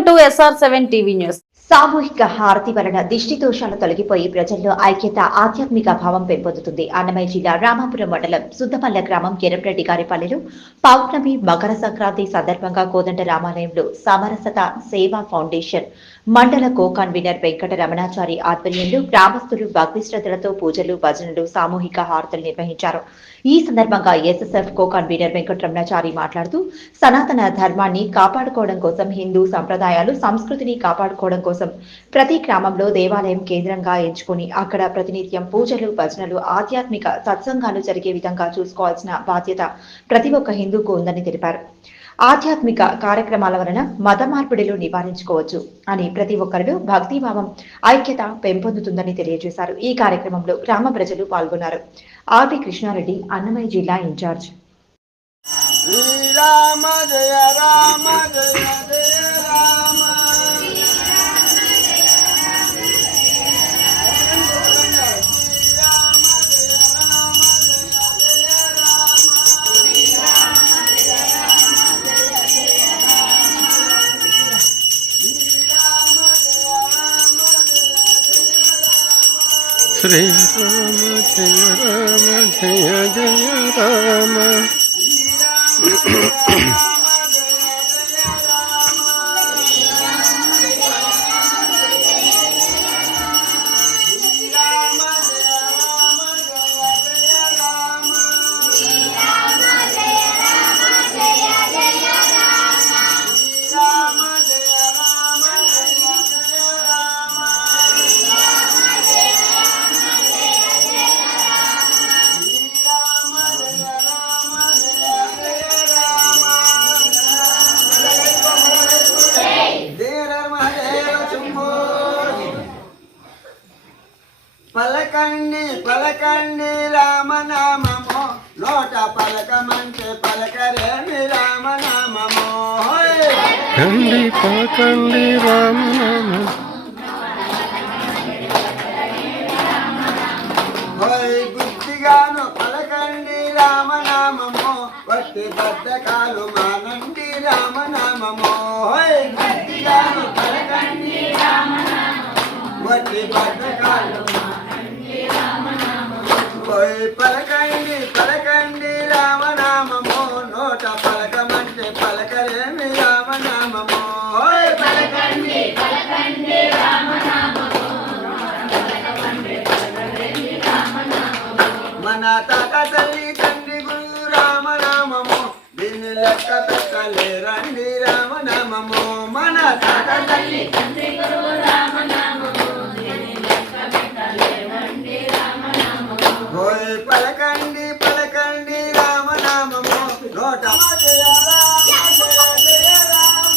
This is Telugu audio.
Welcome to SR7 TV news. సామూహిక హారతి వలన దిష్టి దోషాలు తొలగిపోయి ప్రజల్లో ఐక్యత ఆధ్యాత్మిక భావం పెంపొందుతుంది. అన్నమయ్య జిల్లా రామాపురం మండలం సుద్దమల్ల గ్రామం ఎర్రంరెడ్డి గారి పల్లెలో పౌర్ణమి మకర సంక్రాంతి సందర్భంగా కోదండ రామాలయంలో సమరసత సేవా ఫౌండేషన్ మండల కో కన్వీనర్ వెంకట రమణాచారి ఆధ్వర్యంలో గ్రామస్తులు భక్తి శ్రద్ధలతో పూజలు భజనలు సామూహిక హారతులు నిర్వహించారు. ఈ సందర్భంగా SSF co convener Venkata Ramanachari మాట్లాడుతూ సనాతన ధర్మాన్ని కాపాడుకోవడం కోసం హిందూ సంప్రదాయాలు సంస్కృతిని కాపాడుకోవడం కోసం ప్రతి గ్రామంలో దేవాలయం కేంద్రంగా ఎంచుకుని అక్కడ ప్రతినిత్యం పూజలు భజనలు ఆధ్యాత్మిక సత్సంగాలు జరిగే విధంగా చూసుకోవాల్సిన బాధ్యత ప్రతి ఒక్క హిందూకు ఉందని తెలిపారు. ఆధ్యాత్మిక కార్యక్రమాల వలన మత మార్పిడిలు నివారించుకోవచ్చు అని ప్రతి ఒక్కరిలో భక్తిభావం ఐక్యత పెంపొందుతుందని తెలియజేశారు. ఈ కార్యక్రమంలో గ్రామ ప్రజలు పాల్గొన్నారు. ఆర్వి కృష్ణారెడ్డి అన్నమయ్య జిల్లా ఇన్ఛార్జ్. శ్రీ రామ జయ రామ జయ జయ రామ. పలకండి పలకండి రామనామమో నోట పలకమంటే పలకరేమి రామనామమో. కండి పలకండి రామనామం. బుద్ధిగాను పలకండి రామనామమో వట్టి బద్ధకాలు మానండి రామనామమో. బుద్ధిగాను పలకండి వట్టి బద్ధకాలు పలకండి పలకండి రామనామమో నోట పలకమంటే పలకరేమి రామనామమో. పలకండి పలకండి రామనామమో మన తాత తల్లి తండ్రి గురు రామనామమో దీన్ని లెక్క పెట్టలేరండి రామనామమో. మన తాత తల్లి తండ్రి గురు రామనామమో పలకండి పలకండి రామనామమో నోట జయ రామ జయ రామ.